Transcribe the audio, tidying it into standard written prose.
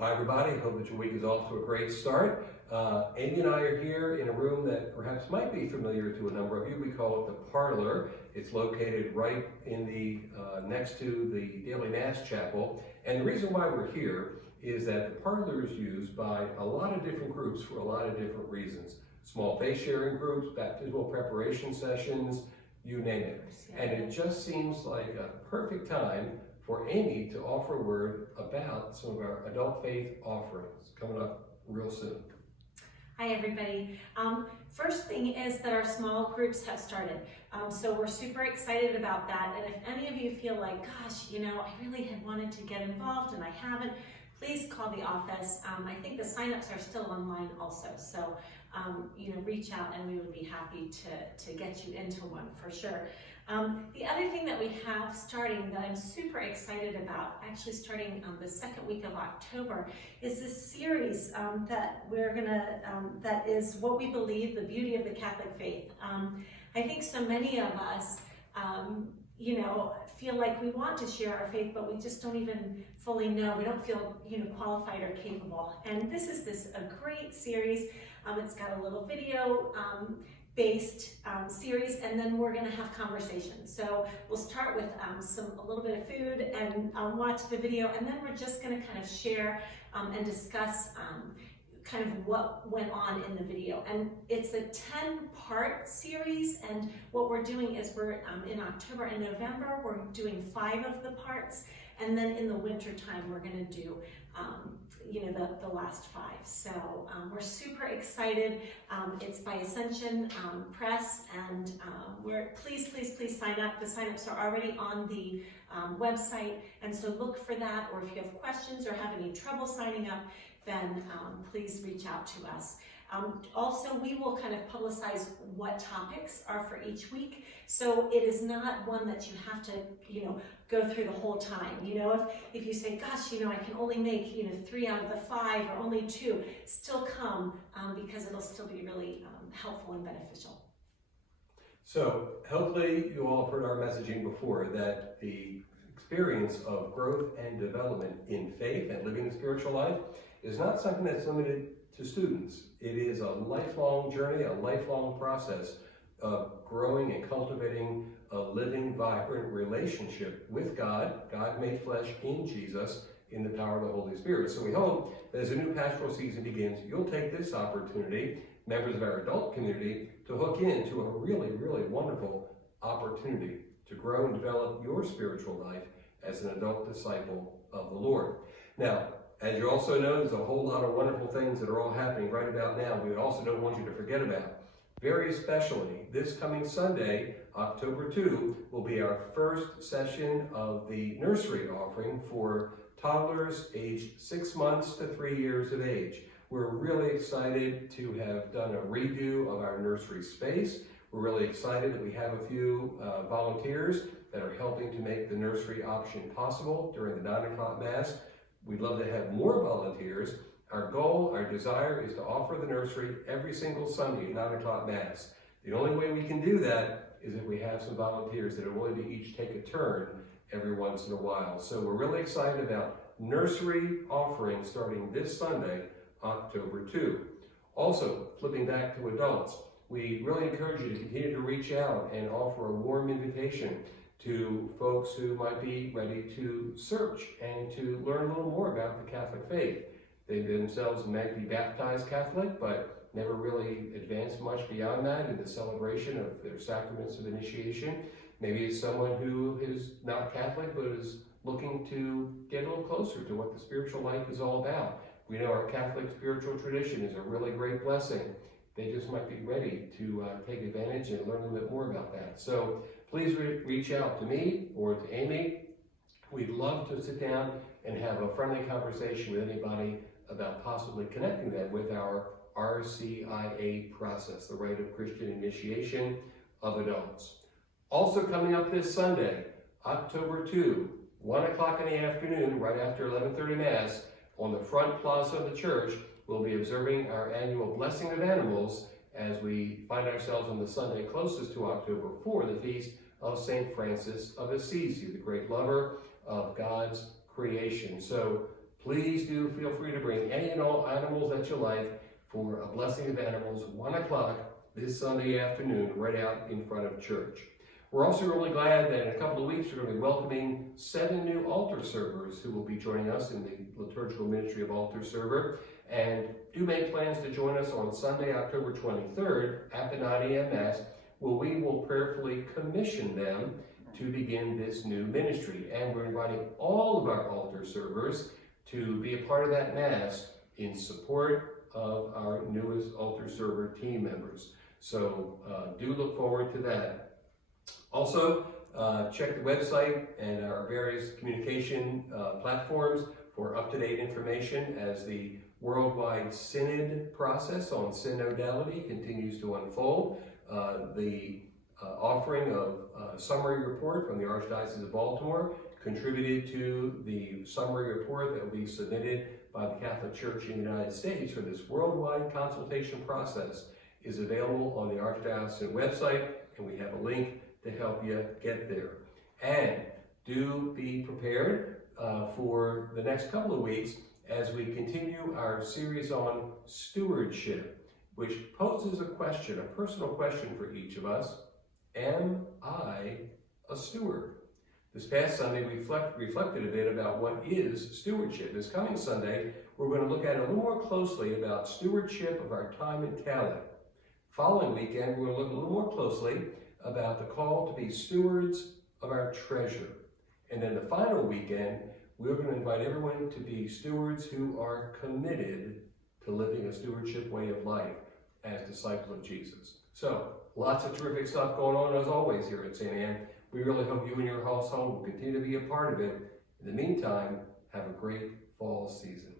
Hi everybody, hope that your week is off to a great start. Amy and I are here in a room that perhaps might be familiar to a number of you. We call it the parlor. It's located right in the next to the Daily Mass Chapel. And the reason why we're here is that the parlor is used by a lot of different groups for a lot of different reasons. Small faith sharing groups, baptismal preparation sessions, you name it. And it just seems like a perfect time for Amy to offer a word about some of our adult faith offerings coming up real soon. Hi everybody. First thing is that our small groups have started. So we're super excited about that. And if any of you feel like, gosh, I really had wanted to get involved and I haven't, please call the office. I think the signups are still online also. So, reach out and we would be happy to get you into one for sure. The other thing that we have starting that I'm super excited about, actually starting the second week of October, is this series that we're that is what we believe, the beauty of the Catholic faith. I think so many of us, feel like we want to share our faith, but we just don't even fully know. We don't feel, qualified or capable. And this is a great series. It's got a little video based series, and then we're going to have conversations. So we'll start with a little bit of food and watch the video, and then we're just going to kind of share and discuss kind of what went on in the video. And it's a 10-part series, and what we're doing is we're in October and November, we're doing 5 of the parts, and then in the winter time we're going to do the last 5. So we're super excited. It's by Ascension Press, and please sign up. The signups are already on the website, and so look for that. Or if you have questions or have any trouble signing up, then please reach out to us. Also, we will kind of publicize what topics are for each week. So it is not one that you have to, go through the whole time. If you say, gosh, I can only make, 3 out of the 5 or only 2, still come because it'll still be really helpful and beneficial. So hopefully you all have heard our messaging before that the experience of growth and development in faith and living the spiritual life is not something that's limited to students. It is a lifelong journey, a lifelong process of growing and cultivating a living, vibrant relationship with God, God made flesh in Jesus, in the power of the Holy Spirit. So we hope that as a new pastoral season begins, you'll take this opportunity, members of our adult community, to hook into a really, really wonderful opportunity to grow and develop your spiritual life as an adult disciple of the Lord. Now, as you also know, there's a whole lot of wonderful things that are all happening right about now we also don't want you to forget about. Very especially, this coming Sunday, October 2, will be our first session of the Nursery Offering for toddlers aged 6 months to 3 years of age. We're really excited to have done a redo of our nursery space. We're really excited that we have a few volunteers that are helping to make the nursery option possible during the 9 o'clock Mass. We'd love to have more volunteers. Our goal, our desire is to offer the nursery every single Sunday at 9 o'clock Mass. The only way we can do that is if we have some volunteers that are willing to each take a turn every once in a while. So we're really excited about Nursery Offering starting this Sunday, October 2. Also, flipping back to adults, we really encourage you to continue to reach out and offer a warm invitation to folks who might be ready to search and to learn a little more about the Catholic faith. They themselves might be baptized Catholic, but never really advanced much beyond that in the celebration of their sacraments of initiation. Maybe it's someone who is not Catholic, but is looking to get a little closer to what the spiritual life is all about. We know our Catholic spiritual tradition is a really great blessing. They just might be ready to take advantage and learn a little bit more about that. So please reach out to me or to Amy. We'd love to sit down and have a friendly conversation with anybody about possibly connecting them with our RCIA process, the Rite of Christian Initiation of Adults. Also coming up this Sunday, October 2, 1 o'clock in the afternoon, right after 11:30 Mass, on the front plaza of the church, we'll be observing our annual Blessing of Animals as we find ourselves on the Sunday closest to October 4, the feast of St. Francis of Assisi, the great lover of God's creation. So Please do feel free to bring any and all animals that you like for a blessing of animals, 1 o'clock this Sunday afternoon, right out in front of church. We're also really glad that in a couple of weeks we're going to be welcoming 7 new altar servers who will be joining us in the liturgical ministry of altar server. And do make plans to join us on Sunday, October 23rd at the 9 a.m. Mass, where we will prayerfully commission them to begin this new ministry. And we're inviting all of our altar servers to be a part of that Mass in support of our newest altar server team members. So do look forward to that. Also, check the website and our various communication platforms for up-to-date information as the worldwide synod process on synodality continues to unfold. The offering of a summary report from the Archdiocese of Baltimore contributed to the summary report that will be submitted by the Catholic Church in the United States for this worldwide consultation process is available on the Archdiocesan website, and we have a link to help you get there. And do be prepared for the next couple of weeks as we continue our series on stewardship, which poses a question, a personal question for each of us. Am I a steward? This past Sunday, we reflected a bit about what is stewardship. This coming Sunday, we're going to look at it a little more closely about stewardship of our time and talent. Following weekend, we're going to look a little more closely about the call to be stewards of our treasure. And then the final weekend, we're going to invite everyone to be stewards who are committed to living a stewardship way of life as disciples of Jesus. So, lots of terrific stuff going on as always here at St. Anne. We really hope you and your household will continue to be a part of it. In the meantime, have a great fall season.